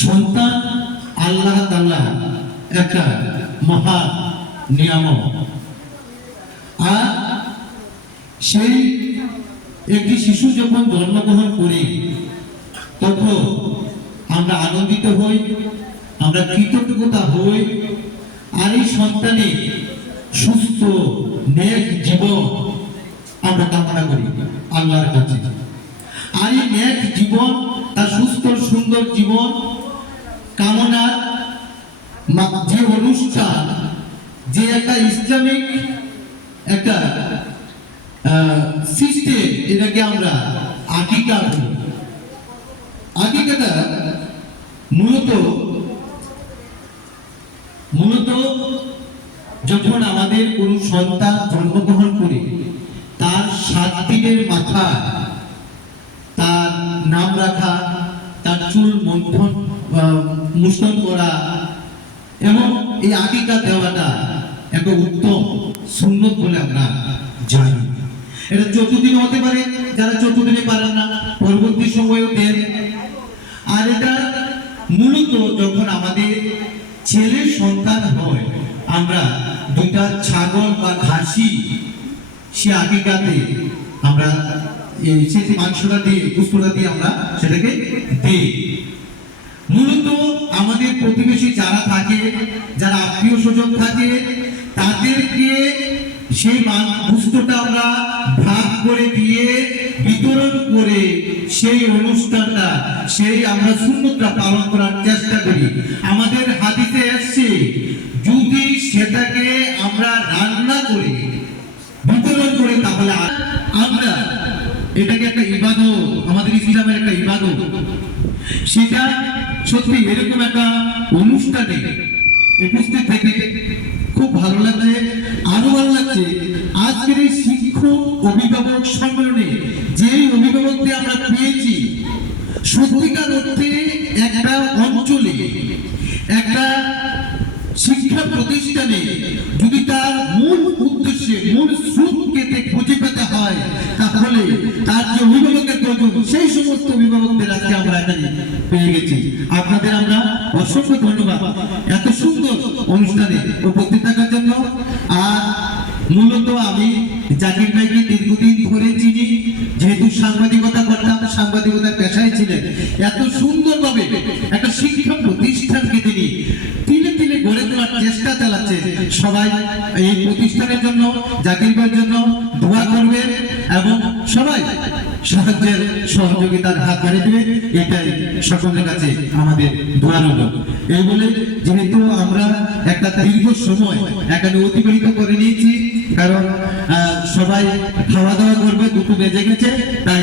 সন্তান আল্লাহ তাআলা একটা মহা নিয়ামত। আর সেই একটি শিশু যখন জন্মগ্রহণ করে তখন আমরা আনন্দিত হই, আমরা কৃতজ্ঞতা হই। আর এই সন্তানের সুস্থ নেক জীবন আমরা কামনা করি আল্লাহর কাছে। আর এই নেক জীবন, তার সুস্থ সুন্দর জীবন কামনার যে অনুষ্ঠান, যে একটা ইসলামিক একটা সিস্টেম, এটাকে আমরা আকিকা বলি। আকিকাটা মূলত যখন আমাদের কোনো সন্তান জন্মগ্রহণ করে তার 7 দিনের মাথায় তার নাম রাখা, তার চুল মুন্ডন করা এবং এই আকিকা দেওয়াটা একটা উত্তম সুন্নত বলে আমরা জানি। এটা 14 দিন হতে পারে, যারা 14 দিনে পারেন না পরবর্তী সময়েও দেন। আর এটা মূলত যখন আমাদের ছেলে সন্তান হয়, আমরা 2টা ছাগল বা খাসি সে আকিকাতে আমরা সেই মাংসটা দিয়ে পুষ্পটা দিয়ে আমরা সেটাকে দিই। মূলত আমাদের প্রতিবেশী যারা থাকে, যারা আত্মীয় স্বজন থাকে, তাদেরকে সেই বস্তুটা আমরা ভাগ করে দিয়ে বিতরণ করে সেই অনুষ্ঠানটা, সেই আমরা সুন্নতটা পালন করার চেষ্টা করি। আমাদের হাদিসে এসেছে যদি সেটাকে আমরা রান্না করে বিতরণ করে তাহলে আমরা এটাকে একটা ইবাদত, আমাদের ইসলামের একটা ইবাদত। সেটা সত্যি এরকম একটা অনুষ্ঠানে উপস্থিত থেকে খুব ভালো লাগছে। আরো ভালো লাগছে আজকের এই শিক্ষক অভিভাবক সম্মেলনে যে অভিভাবকদের আমরা পেয়েছি, সত্যিকার অর্থে একটা অঞ্চলে একটা শিক্ষা প্রতিষ্ঠানে যদি তার মূল উদ্দেশ্যে মূল স্রোতকে খুঁজে পেতে হয়, তাহলে তার যে অভিভাবকের প্রয়োজন সেই সমস্ত অভিভাবকদের আজকে আমরা এখানে পেয়ে গেছি। আপনাদের আমরা অসংখ্য ধন্যবাদ এত সুন্দর অনুষ্ঠানে উপস্থিত থাকার জন্য। আর মূলত আমি জাকির ভাইকে দীর্ঘদিন ধরে চিনি, যেহেতু সাংবাদিকতা করতাম, সাংবাদিকতার পেশায় ছিলেন। এত সুন্দরভাবে একটা শিক্ষা প্রতিষ্ঠানকে তিনি গড়ে তোলার চেষ্টা চালাচ্ছে। সবাই এই প্রতিষ্ঠানের জন্য, জাকির ভাইয়ের জন্য দোয়া করবেন এবং সবাই সাহায্যের সহযোগিতার হাত বাড়িয়ে দেবে, এটাই সকলের কাছে আমাদের দোয়া রইল। এই বলে যেহেতু আমরা একটা দীর্ঘ সময় এখানে অতিবাহিত করে নিয়েছি, কারণ সবাই খাওয়া দাওয়া করবে, দুটো বেজে গেছে, তাই